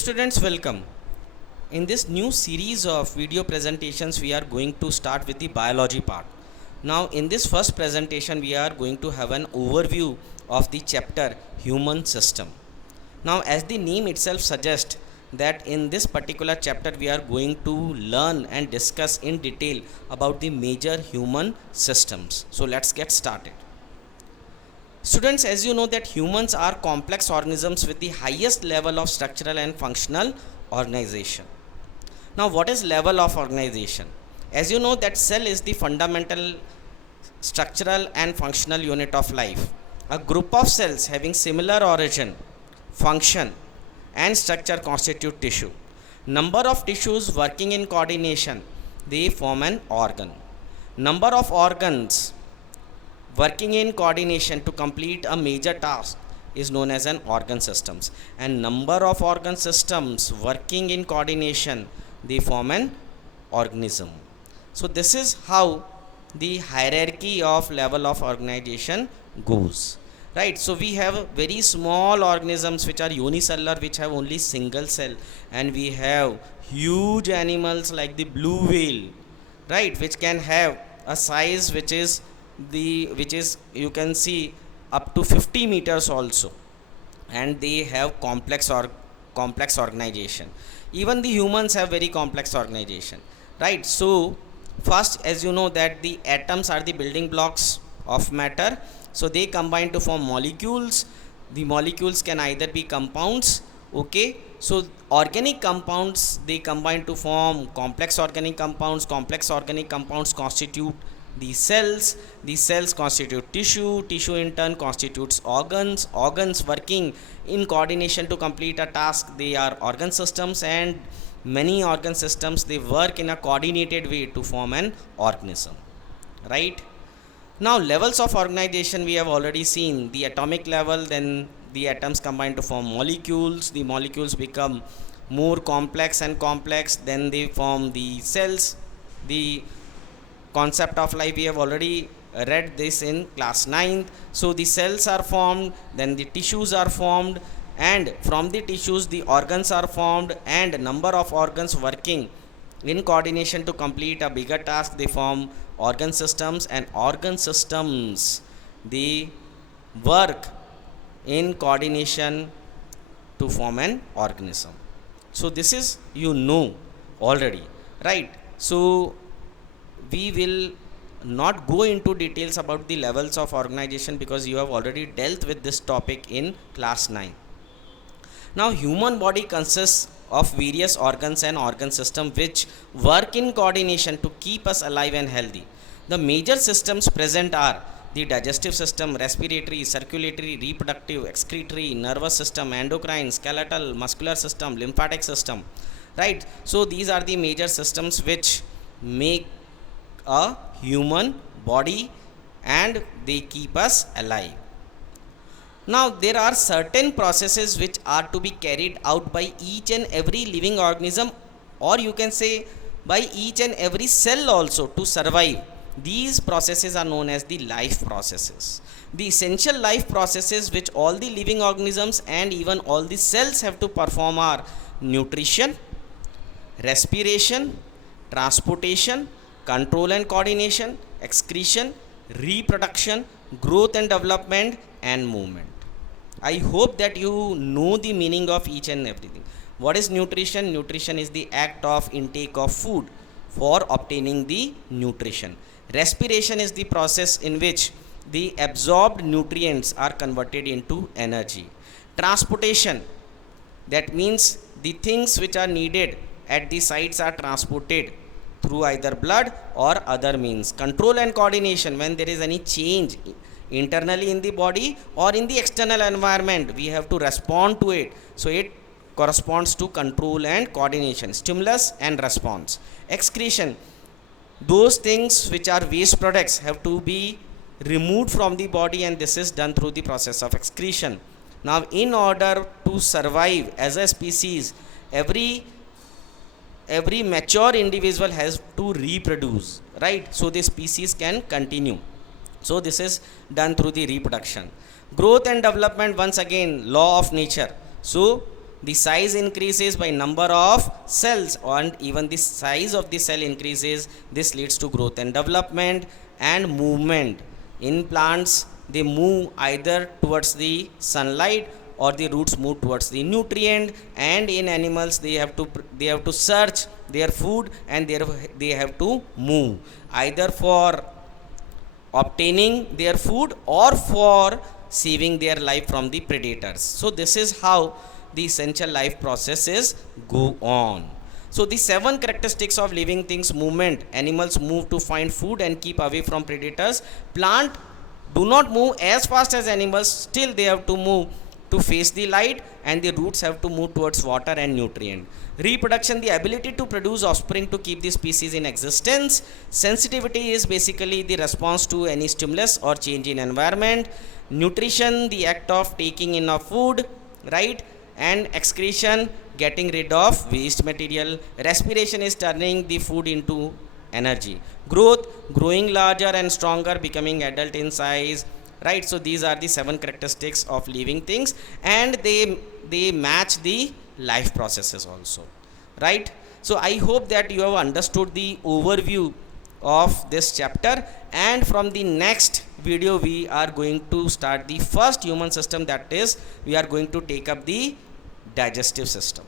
students, welcome. In this new series of video presentations, we are going to start with the biology part. Now, in this first presentation, we are going to have an overview of the chapter Human System. Now, as the name itself suggests, that in this particular chapter we are going to learn and discuss in detail about the major human systems. So, let's get started. Students, as you know that humans are complex organisms with the highest level of structural and functional organization. Now, what is level of organization? As you know that cell is the fundamental structural and functional unit of life. A group of cells having similar origin, function and structure constitute tissue. Number of tissues working in coordination, they form an organ. Number of organs working in coordination to complete a major task is known as an organ systems, and number of organ systems working in coordination, they form an organism. So this is how the hierarchy of level of organization goes, right? So we have very small organisms which are unicellular, which have only single cell, and we have huge animals like the blue whale, right, which can have a size which is you can see up to 50 meters also, and they have complex organization. Even the humans have very complex organization, right? So first, as you know that the atoms are the building blocks of matter, so they combine to form molecules. The molecules can either be compounds, okay, so organic compounds, they combine to form complex organic compounds. Complex organic compounds constitute the cells constitute tissue in turn constitutes organs working in coordination to complete a task, they are organ systems, and many organ systems, they work in a coordinated way to form an organism, right? Now, levels of organization we have already seen. The atomic level, then the atoms combine to form molecules, the molecules become more complex and complex, then they form the cells. The concept of life we have already read this in class 9th. So the cells are formed, then the tissues are formed, and from the tissues the organs are formed, and number of organs working in coordination to complete a bigger task, they form organ systems, and organ systems, they work in coordination to form an organism. So this is already, right? So we will not go into details about the levels of organization because you have already dealt with this topic in class 9. Now, human body consists of various organs and organ systems which work in coordination to keep us alive and healthy. The major systems present are the digestive system, respiratory, circulatory, reproductive, excretory, nervous system, endocrine, skeletal, muscular system, lymphatic system, right? So these are the major systems which make a human body and they keep us alive. Now, there are certain processes which are to be carried out by each and every living organism, or you can say by each and every cell also, to survive. These processes are known as the life processes. The essential life processes which all the living organisms and even all the cells have to perform are nutrition, respiration, transportation, control and coordination, excretion, reproduction, growth and development, and movement. I hope that you know the meaning of each and everything. What is nutrition? Nutrition is the act of intake of food for obtaining the nutrition. Respiration is the process in which the absorbed nutrients are converted into energy. Transportation, that means the things which are needed at the sites are transported through either blood or other means. Control and coordination, when there is any change internally in the body or in the external environment, we have to respond to it. So it corresponds to control and coordination. Stimulus and response. Excretion, those things which are waste products have to be removed from the body, and this is done through the process of excretion. Now, in order to survive as a species, every mature individual has to reproduce, right? So the species can continue. So this is done through the reproduction. Growth and development, once again, law of nature. So the size increases by number of cells, and even the size of the cell increases. This leads to growth and development and movement. In plants, they move either towards the sunlight or the roots move towards the nutrient, and in animals they have to search their food, and they have to move either for obtaining their food or for saving their life from the predators. So this is how the essential life processes go on. So the 7 characteristics of living things: movement. Animals move to find food and keep away from predators. Plant do not move as fast as animals, still they have to move to face the light, and the roots have to move towards water and nutrient. Reproduction, the ability to produce offspring to keep the species in existence. Sensitivity is basically the response to any stimulus or change in environment. Nutrition, the act of taking in of food, right? And excretion, getting rid of waste material. Respiration is turning the food into energy. Growth, growing larger and stronger, becoming adult in size, right? So these are the 7 characteristics of living things, and they match the life processes also, right? So I hope that you have understood the overview of this chapter, and from the next video we are going to start the first human system, that is we are going to take up the digestive system.